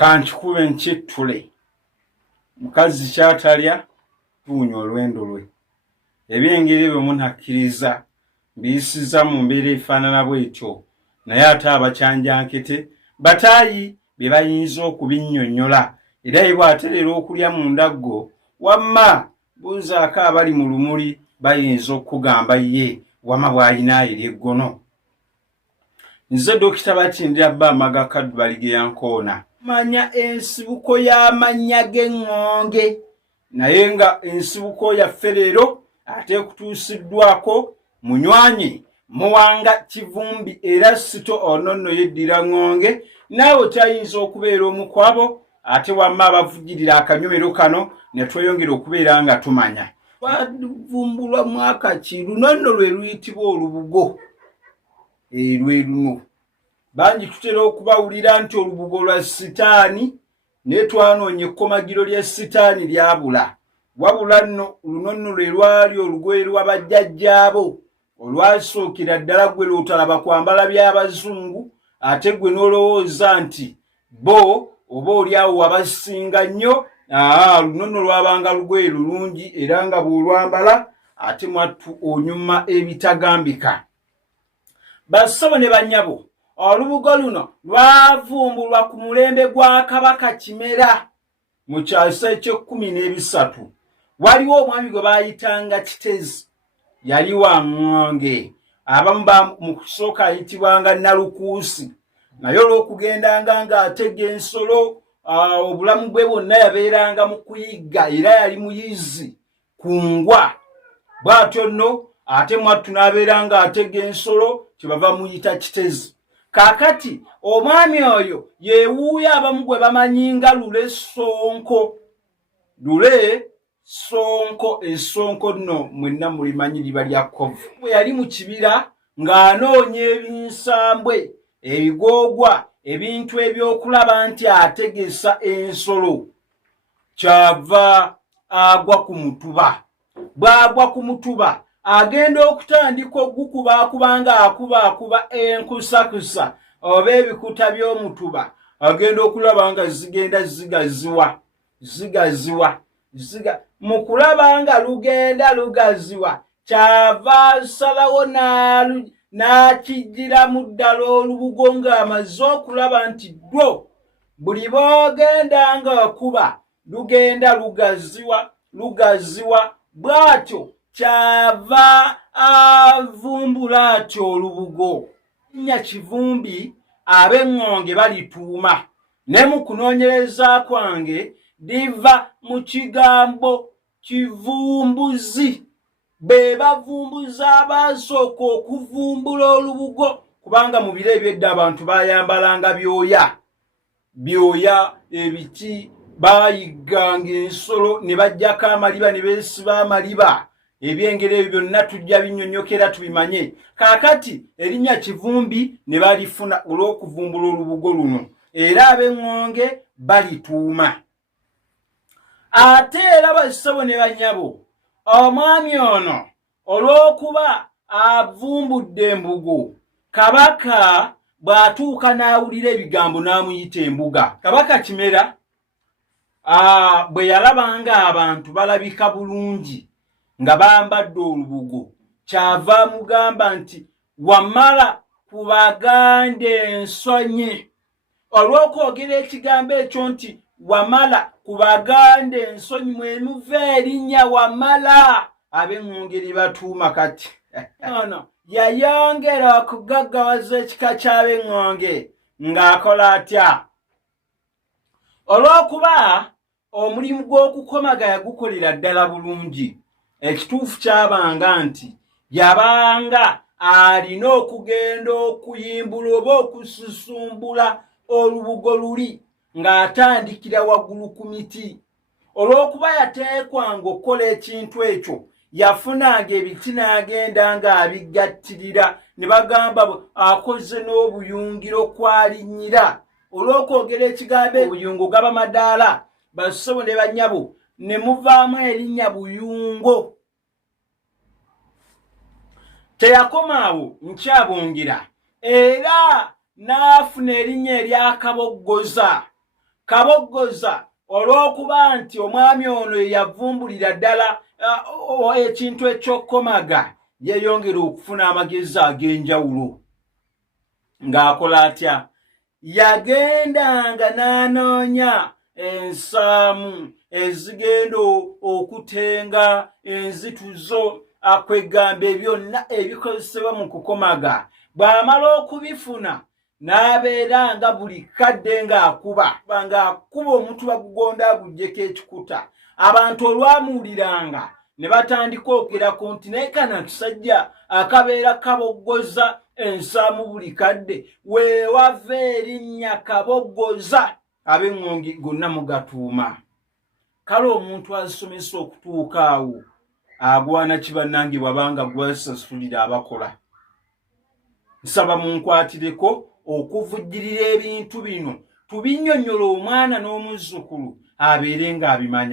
Kankikube nkittule. Mukazi kyatalya tuunya olwendo lwe. Ebyengeri bwe munakkiriza biyisiza mu mbeera efaanana bw'etyo, naye ate abakyanjankete bataayi be bayinza okubinnyonnyola era ye bw'aterera okulya mu ndaggo wamma buuzaako abali mu lumuli bayinza okugamba ye wamma bw'alinaayira eggono. Nze Dokita Batindira Bamaga Kadubaliga Yankoona manya ensibuko y'amannya g'eŋŋonge, naye nga ensibuko yaffe leero ate kutuusiddwako munywanyi Muwanga Kivumbi era Sito ono nno yeddira ŋŋonge, naawe tayinza okubeera omu ku abo ate wamma abavugirira akanyomero kano ne tweyongera okubeera nga tumanya. Twavumbulwa mwaka ki? Luno nno lwe luyitibwa olubugo. Lwe luno. Bangi tutera okubawulira nti olubugo lwa sitaani, naye twanoonya ekkomagiro lya sitaani lyabula. Wabula nno luno nno lwe lwali olugoye lwa bajjajjaabo olwasookera ddala gwe lw'otalaba kwambala by'abazungu, ate gwe n'olowooza nti bo oba oli awo wabasinga nnyo. Luno nno lwabanga lugoye lulungi era nga bw'olwambala ate mwattu onyuma ebitagambika. Bassabo ne bannyabo, olubugo luno lwavumbulwa ku mulembe gwa Kabaka Kimera mu kyasa eky'e13. Waliwo omwami gwe baayitanga Kitezi, yali wa ŋŋonge, abamu mu kusooka ayitibwanga Nalukuusi, naye olw'okugendanga ng'atega ensolo obulamu bwe bwonna yabeeranga mu kuyigga era yali muyizi ku ngwa. Bw'atyo nno ate mwattu n'abeera ng'atega ensolo kyebava muyita Kitezi. Kaakati omwami oyo yeewuuya abamu gwe bamanyi nga Lule Ssonko. Lule Ssonko, essonko nno mwenna mulimanyi liba lya kkovu. Bwe yali mu kibira ng'anoonya ebinsambwe, ebigoogwa, ebintu ebyokulaba nti ategesa ensolo, kyava agwa ku mutuba. Bw'agwa ku mutuba agenda okutandika ogukubakuba ng'akubakuba enkusakusa oba ebikuta by'omutuba, agenda okulaba nga zigenda zigaziwa. Mu kulaba nga lugenda lugaziwa kyava asalawo n'akijjiramu ddala olubugo ng'amaze okulaba nti ddwo buli bw'ogenda ng'akuba lugenda lugaziwa. Bw'atyo kyava avumbula atyo olubugo. Nnya Kivumbi ab'eŋŋonge balituuma, ne mu kunoonyereza kwange liva mu kigambo kivumbuzi. Be bavumbuzi abasooka okuvumbula olubugo, kubanga mu biro eby'edda abantu bayambalanga byoya ebiti, baayigganga ensolo ne baggyako amaliba ne beesiba amaliba. Ebyengeri ebyo byonna tujja binnyonnyokera tubimanye. Kaakati erinnya Kivumbi ne balifuna olw'okuvumbula olubugo luno, era ab'eŋŋonge balituuma. Ate era bassabo ne bannyabo, omwami ono olw'okuba avumbudde embugo, Kabaka bw'atuuka n'awulira ebigambo n'amuyita embuga. Kabaka Kimera bwe yalabanga abantu balabika bulungi nga bambadde olubugo, kyava mugamba nti wamala ku Baganda ensonyi. Olw'okwogera ekigambo ekyo nti wamala ku Baganda ensonyi mwe muva erinnya Wamala, ab'eŋŋonge ne batuuma kati. Ono yayongera okugaggawaza ekika ky'ab'eŋŋonge ng'akola atya? Olw'okuba omulimu gw'okukomaga yagukolera ddala bulungi, ekituufu kyabanga nti yabanga alina okugenda okuyimbula oba okususumbula olubugo luli ng'atandikira waggulu ku miti. Olw'okuba yateekwanga okukola ekintu ekyo, yafunanga ebiti n'agenda ng'abiggattirira, ne bagamba akoze n'obuyungiro kwalinnyira. Olw'okwogera ekigambo obuyungo gaba madaala, bassebo ne bannyabo ne muvaamu erinnya Buyungo. Teyakoma awo, nkyabongera era n'afuna erinnya erya Kaboggoza. Kaboggoza olw'okuba nti omwami ono yavumbulira ddala ekintu eky'okkomaga yeeyongera okufuna amagezi ag'enjawulo. Ng'akola atya? Yagendanga n'anoonya ensaamu ezigenda okutenga enzituzo kwegamba byonna ebikozesebwa mu kukomaga. Bw'amala okubifuna n'abeera nga buli kadde ng'akuba omutuba gugonda aguggyeko ekikuta. Abantu olwamuwuliranga ne batandika okwogeraku nti naye kano akisajja akabeera kaboggoza ensaamu buli kadde weewava erinnya kaboggoza ab'eŋŋongi gonna mugatuuma. Kale omuntu asomesa okutuuka awo agwana kibannange bw'abanga gwasasulira abakola. Nsaba munkwatireko okuvujjirira ebintu bino tubinnyonnyola omwana n'omuzzukulu abeere ng'abimanya.